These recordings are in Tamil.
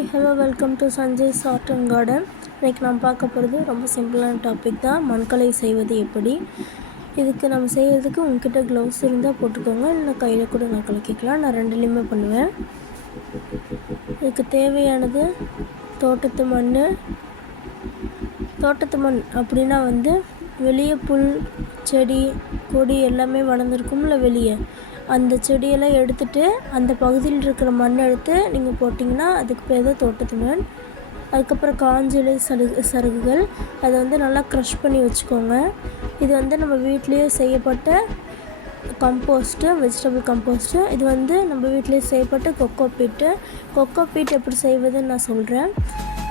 Hi hello welcome to Sanjay art and garden. இன்றைக்கி நான் பார்க்க போகிறது ரொம்ப சிம்பிளான டாபிக் தான், மண்கலை செய்வது எப்படி. இதுக்கு நம்ம செய்கிறதுக்கு உங்ககிட்ட க்ளவுஸ் இருந்தால் போட்டுக்கோங்க, இல்லை கையில் கூட நான் கலக்கிக்கலாம். நான் ரெண்டுலேயுமே பண்ணுவேன். இதுக்கு தேவையானது தோட்டத்து மண் அப்படின்னா வெளியே புல் செடி கொடி எல்லாமே வளர்ந்துருக்கும்ல வெளியே, அந்த செடியெல்லாம் எடுத்துகிட்டு அந்த பகுதியில் இருக்கிற மண் எடுத்து நீங்கள் போட்டிங்கன்னா அதுக்கு பேர் தான் தோட்டத்து மண். அதுக்கப்புறம் காஞ்சிலை சருகுகள், அதை நல்லா க்ரஷ் பண்ணி வச்சுக்கோங்க. இது நம்ம வீட்டிலேயே செய்யப்பட்ட கம்போஸ்ட்டு, வெஜிடபிள் கம்போஸ்ட்டு. இது நம்ம வீட்டிலேயே செய்யப்பட்ட கொக்கோ பீட் எப்படி செய்வதுன்னு நான் சொல்கிறேன்.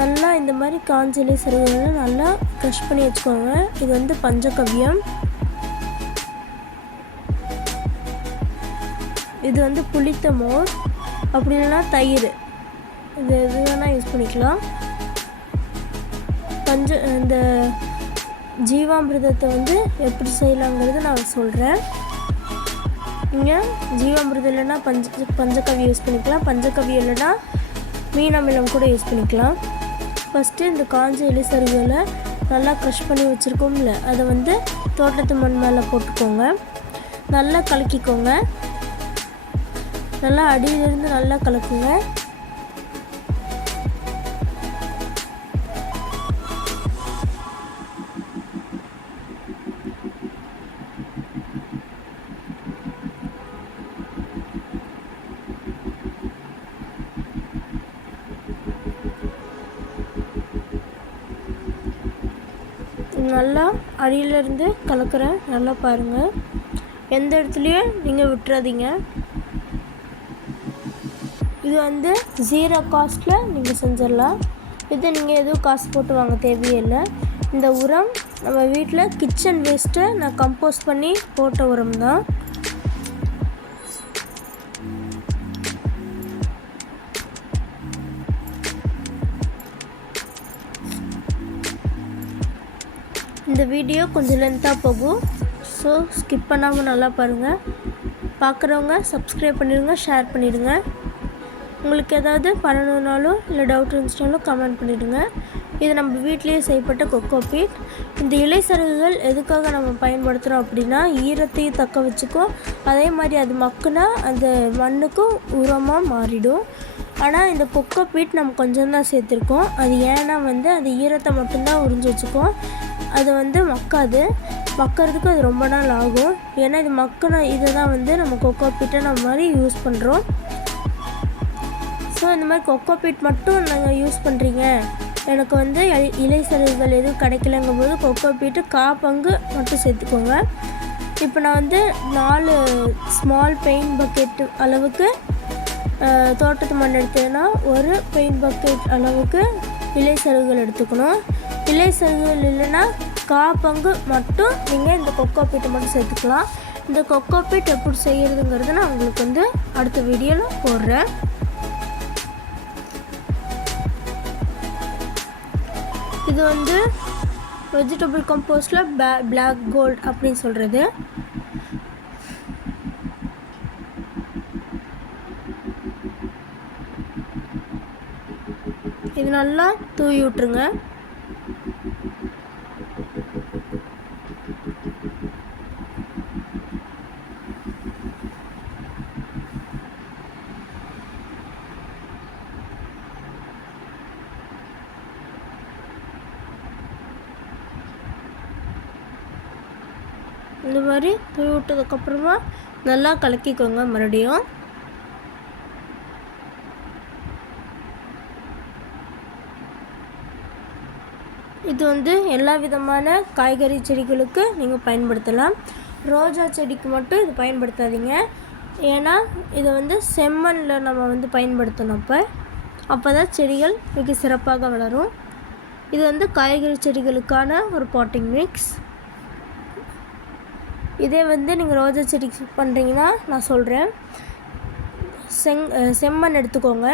நல்லா இந்த மாதிரி காஞ்சிலை சருகுகளை நல்லா க்ரஷ் பண்ணி வச்சுக்கோங்க. இது பஞ்சகவ்யம். இது புளித்த மோர், அப்படி இல்லைன்னா தயிர், இது எது வேணால் யூஸ் பண்ணிக்கலாம். இந்த ஜீவாமிர்தத்தை எப்படி செய்யலாங்கிறது நான் சொல்கிறேன். நீங்கள் ஜீவாமிர்தம் இல்லைன்னா பஞ்சகவ்யம் யூஸ் பண்ணிக்கலாம், பஞ்சகவ்யம் இல்லைன்னா மீன் அமிலம் கூட யூஸ் பண்ணிக்கலாம். ஃபஸ்ட்டு இந்த காஞ்ச இலைசருகளை நல்லா க்ரஷ் பண்ணி வச்சுருக்கோம்ல, அதை தோட்டத்து மண் மேலே போட்டுக்கோங்க. நல்லா கலக்கிக்கோங்க. நல்லா அடியிலிருந்து நல்லா கலக்குங்க. நல்லா அடியிலேருந்து கலக்கிறேன், நல்லா பாருங்கள். எந்த இடத்துலையும் நீங்கள் விட்டுறாதீங்க. இது 0 காஸ்ட்டில் நீங்கள் செஞ்சிடலாம். இது நீங்கள் எதுவும் காசு போட்டு வாங்க தேவையே இல்லை. இந்த உரம் நம்ம வீட்டில் கிச்சன் வேஸ்ட்டை நான் கம்போஸ்ட் பண்ணி போட்ட உரம் தான். இந்த வீடியோ கொஞ்சம் லென்த்தாக போகும், ஸோ ஸ்கிப் பண்ணாமல் நல்லா பாருங்கள். பார்க்குறவங்க சப்ஸ்கிரைப் பண்ணிடுங்க, ஷேர் பண்ணிவிடுங்க. உங்களுக்கு ஏதாவது பண்ணணுன்னாலும் இல்லை டவுட் இருந்துச்சுனாலும் கமெண்ட் பண்ணிவிடுங்க. இது நம்ம வீட்டிலேயே செய்யப்பட்ட கொக்கோ பீட். இந்த இலை சருகுகள் எதுக்காக நம்ம பயன்படுத்துகிறோம் அப்படின்னா, ஈரத்தையும் தக்க வச்சுக்கும், அதே மாதிரி அது மக்குனா அந்த மண்ணுக்கும் உரமாக மாறிடும். ஆனால் இந்த கொக்கோ பீட் நம்ம கொஞ்சம் தான் சேர்த்துருக்கோம். அது ஏன்னா அது ஈரத்தை மட்டும்தான் உறிஞ்சி வச்சுக்கும். அது மக்கிறதுக்கு அது ரொம்ப நாள் ஆகும். ஏன்னா இது மக்குன இதை தான் நம்ம கொக்கோ பீட்டை நம்ம மாதிரி யூஸ் பண்ணுறோம். ஸோ இந்த மாதிரி கொக்கோ பீட் மட்டும் நாங்கள் யூஸ் பண்ணுறீங்க, எனக்கு இலை சருகுகள் எதுவும் கிடைக்கலங்கும் போது கொக்கோ பீட்டு 1/4 பங்கு மட்டும் சேர்த்துக்கோங்க. இப்போ நான் 4 ஸ்மால் பெயிண்ட் பக்கெட் அளவுக்கு தோட்டத்து மண் எடுத்தேன்னா 1 பெயிண்ட் பக்கெட் அளவுக்கு இலை சருகுகள் எடுத்துக்கணும். இலை சருகுகள் இல்லைன்னா 1/4 பங்கு மட்டும் நீங்கள் இந்த கொக்கோ பீட்டை மட்டும் சேர்த்துக்கலாம். இந்த கொக்கோ பீட் எப்படி செய்கிறதுங்கிறது நான் உங்களுக்கு அடுத்த வீடியோவில் போடுறேன். இது வெஜிடபிள் கம்போஸ்டில் பிளாக் கோல்ட் அப்படின்னு சொல்கிறது. இது நல்லா தூவி விட்டுருங்க. இந்த மாதிரி தூவி விட்டதுக்கப்புறமா நல்லா கலக்கிக்கோங்க. மறுபடியும் இது எல்லா விதமான காய்கறி செடிகளுக்கு நீங்கள் பயன்படுத்தலாம். ரோஜா செடிக்கு மட்டும் இது பயன்படுத்தாதீங்க. ஏன்னா இதை செம்மண்ணில் நம்ம பயன்படுத்தணும். அப்போ தான் செடிகள் மிக சிறப்பாக வளரும். இது காய்கறி செடிகளுக்கான ஒரு பாட்டிங் மிக்ஸ். இதே நீங்கள் ரோஜா செடிக்கு பண்ணுறீங்கன்னா நான் சொல்கிறேன். செம்மண் எடுத்துக்கோங்க.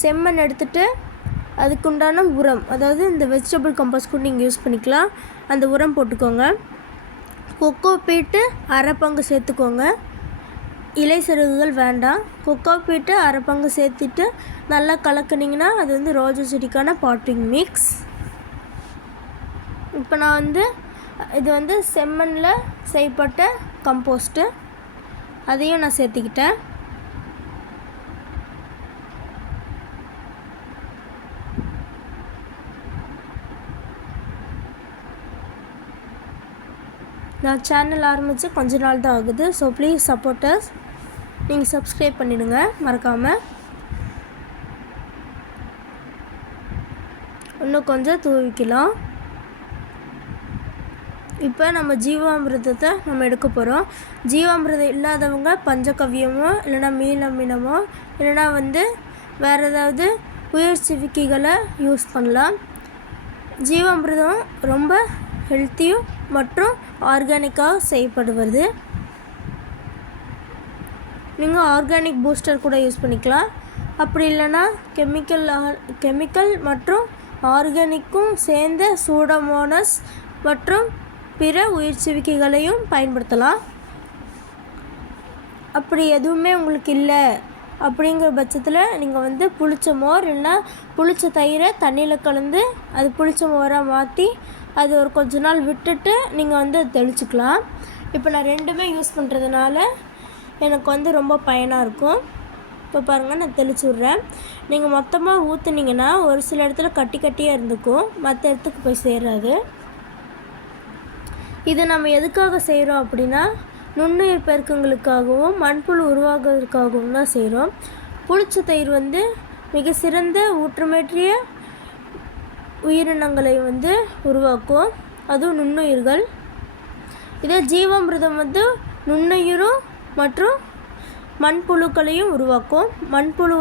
செம்மண் எடுத்துகிட்டு அதுக்குண்டான உரம், அதாவது இந்த வெஜிடபிள் கம்போஸ்ட் கூட நீங்கள் யூஸ் பண்ணிக்கலாம். அந்த உரம் போட்டுக்கோங்க. கொக்கோ பீட்டு 1/2 பங்கு சேர்த்துக்கோங்க. இலை சருகுகள் வேண்டாம். கொக்கோ பீட்டு அரை பங்கு சேர்த்துட்டு நல்லா கலக்குனிங்கன்னா அது வந்து ரோஜா செடிக்கான பாட்டிங் மிக்ஸ். இப்போ நான் இது வந்து செம்மண்ணில் செய்யப்பட்ட கம்போஸ்ட்டு, அதையும் நான் சேர்த்துக்கிட்டேன். நான் சேனல் ஆரம்பித்து கொஞ்ச நாள் தான் ஆகுது. ஸோ ப்ளீஸ் சப்போர்ட்டர்ஸ், நீங்கள் சப்ஸ்கிரைப் பண்ணிடுங்க மறக்காமல். இன்னும் கொஞ்சம் தூவிக்கலாம். இப்போ நம்ம ஜீவாமிர்தத்தை நம்ம எடுக்க போகிறோம். ஜீவாமிர்தம் இல்லாதவங்க பஞ்சகவ்யமோ இல்லைனா மீனமினமோ இல்லைனா வேறு ஏதாவது உயிர் சிவிக்கிகளை யூஸ் பண்ணலாம். ஜீவாமிர்தம் ரொம்ப ஹெல்த்தியும் மற்றும் ஆர்கானிக்காக செய்யப்படுவது. நீங்கள் ஆர்கானிக் பூஸ்டர் கூட யூஸ் பண்ணிக்கலாம். அப்படி இல்லைன்னா கெமிக்கல் மற்றும் ஆர்கானிக்கும் சேர்ந்த சூடோமோனஸ் மற்றும் பிற உயிர் சிவிக்கிகளையும் பயன்படுத்தலாம். அப்படி எதுவுமே உங்களுக்கு இல்லை அப்படிங்கிற பட்சத்தில் நீங்கள் புளிச்ச மோர் இல்லைன்னா புளிச்ச தயிரை தண்ணியில் கலந்து அது புளிச்ச மோராக மாற்றி அது ஒரு கொஞ்ச நாள் விட்டுட்டு நீங்கள் தெளிச்சுக்கலாம். இப்போ நான் ரெண்டுமே யூஸ் பண்ணுறதுனால எனக்கு ரொம்ப பயனாக இருக்கும். இப்போ பாருங்கள், நான் தெளிச்சு விட்றேன். நீங்கள் மொத்தமாக ஊற்றுனீங்கன்னா ஒரு சில இடத்துல கட்டி கட்டியாக இருந்துக்கும், மற்ற இடத்துக்கு போய் சேராது. இதை நம்ம எதுக்காக செய்கிறோம் அப்படின்னா நுண்ணுயிர் பெருக்கங்களுக்காகவும் மண்புழு உருவாகுவதற்காகவும் தான் செய்கிறோம். புளிச்ச தயிர் மிக சிறந்த ஊற்றமேற்றிய உயிரினங்களை உருவாக்கும், அதுவும் நுண்ணுயிர்கள். இதே ஜீவாமிர்தம் நுண்ணுயிரும் மற்றும் மண்புழுக்களையும் உருவாக்கும். மண்புழு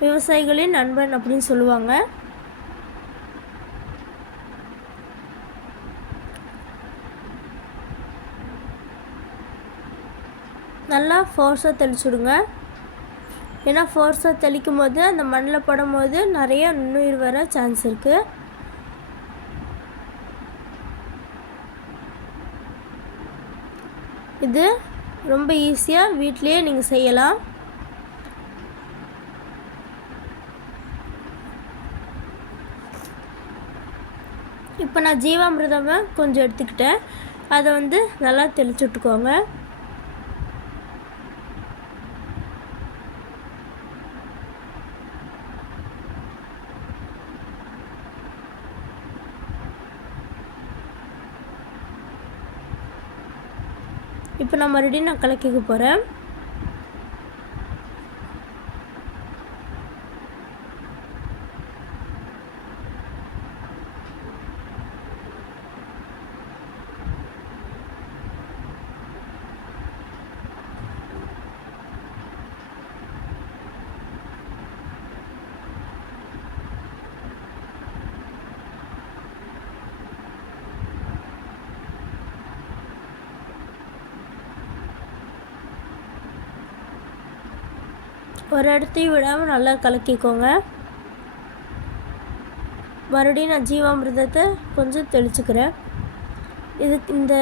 விவசாயிகளின் நண்பன் அப்படின்னு சொல்லுவாங்க. நல்லா ஃபோர்ஸாக தெளிச்சுடுங்க. ஏன்னா ஃபோர்ஸாக தெளிக்கும் போது அந்த மண்ணில் படும் போது நிறைய நுண்ணுயிர் வர சான்ஸ் இருக்குது. இது ரொம்ப ஈஸியாக வீட்லேயே நீங்கள் செய்யலாம். இப்போ நான் ஜீவாமிர்தமை கொஞ்சம் எடுத்துக்கிட்டேன். அதை நல்லா தெளிச்சு விட்டுக்கோங்க. இப்போ நான் மறுபடியும் கலக்கிக்க போகிறேன். ஒரு இடத்தையும் விடாமல் நல்லா கலக்கிக்கோங்க. மறுபடியும் நான் ஜீவாமிர்தத்தை கொஞ்சம் தெளிச்சுக்கிறேன். இந்த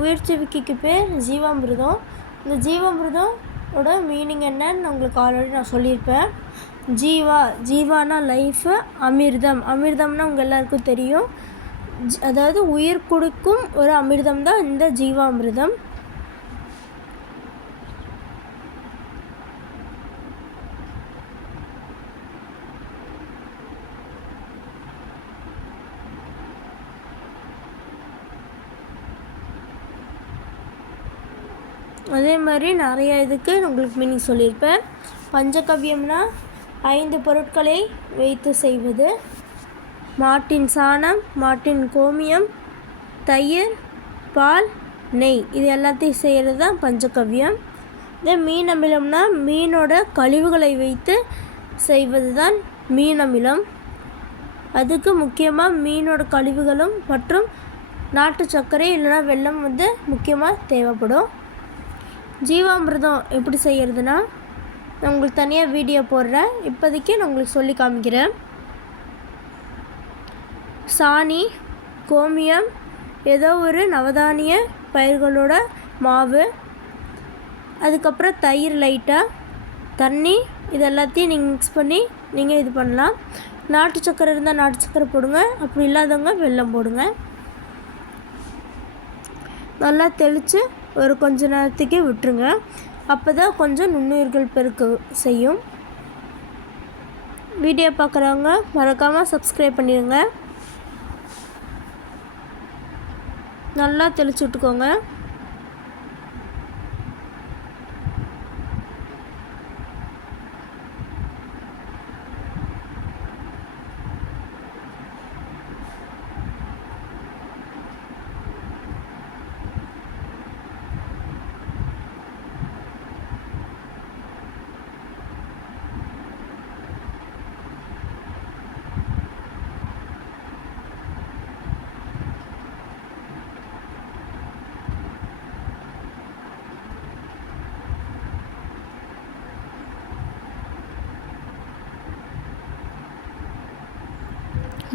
உயிர் சிவிக்கிக்கு பேர் ஜீவாமிர்தம். இந்த ஜீவாமிர்தோட மீனிங் என்னன்னு உங்களுக்கு ஆல்ரெடி நான் சொல்லியிருப்பேன். ஜீவானா லைஃபு, அமிர்தம்னா உங்கள் எல்லாருக்கும் தெரியும். அதாவது உயிர் கொடுக்கும் ஒரு அமிர்தம் தான் இந்த ஜீவாமிர்தம். அதே மாதிரி நிறைய இதுக்கு உங்களுக்கு மீனிங் சொல்லியிருப்பேன். பஞ்சகவ்யம்னா 5 பொருட்களை வைத்து செய்வது. மாட்டின் சாணம், மாட்டின் கோமியம், தயிர், பால், நெய், இது எல்லாத்தையும் செய்கிறது தான் பஞ்சகவ்யம். இதே மீன் அமிலம்னா மீனோட கழிவுகளை வைத்து செய்வது தான் மீன் அமிலம். அதுக்கு முக்கியமாக மீனோட கழிவுகளும் மற்றும் நாட்டு சர்க்கரை இல்லைனா வெல்லம் முக்கியமாக தேவைப்படும். ஜீவாமிர்தம் எப்படி செய்கிறதுனா நான் உங்களுக்கு தனியாக வீடியோ போடுறேன். இப்போதைக்கு நான் உங்களுக்கு சொல்லி காமிக்கிறேன். சாணி, கோமியம், ஏதோ ஒரு நவதானிய பயிர்களோட மாவு, அதுக்கப்புறம் தயிர் லைட்டாக, தண்ணி, இது எல்லாத்தையும் நீங்கள் மிக்ஸ் பண்ணி நீங்கள் இது பண்ணலாம். நாட்டு சக்கரை இருந்தால் நாட்டு சக்கரை போடுங்க, அப்படி இல்லாதவங்க வெல்லம் போடுங்க. நல்லா தெளித்து ஒரு கொஞ்ச நேரத்துக்கே விட்டுருங்க. அப்போ தான் கொஞ்சம் நுண்ணுயிர்கள் பெருக்க செய்யும். வீடியோ பார்க்குறவங்க மறக்காமல் சப்ஸ்கிரைப் பண்ணிடுங்க. நல்லா தெளித்து விட்டுக்கோங்க.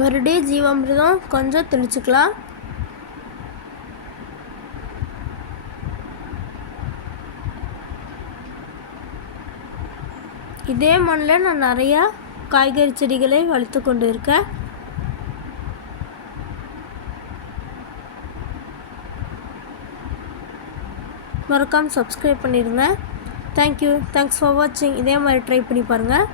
மறுபடியும் ஜீவாமிர்தம் கொஞ்சம் தெளிச்சுக்கலாம். இதே மண்ணில் நான் நிறையா காய்கறி செடிகளை வளர்த்து கொண்டு இருக்கேன். மறக்காமல் சப்ஸ்கிரைப் பண்ணிடுங்க. தேங்க்யூ. தேங்க்ஸ் ஃபார் வாட்சிங். இதே மாதிரி ட்ரை பண்ணி பாருங்கள்.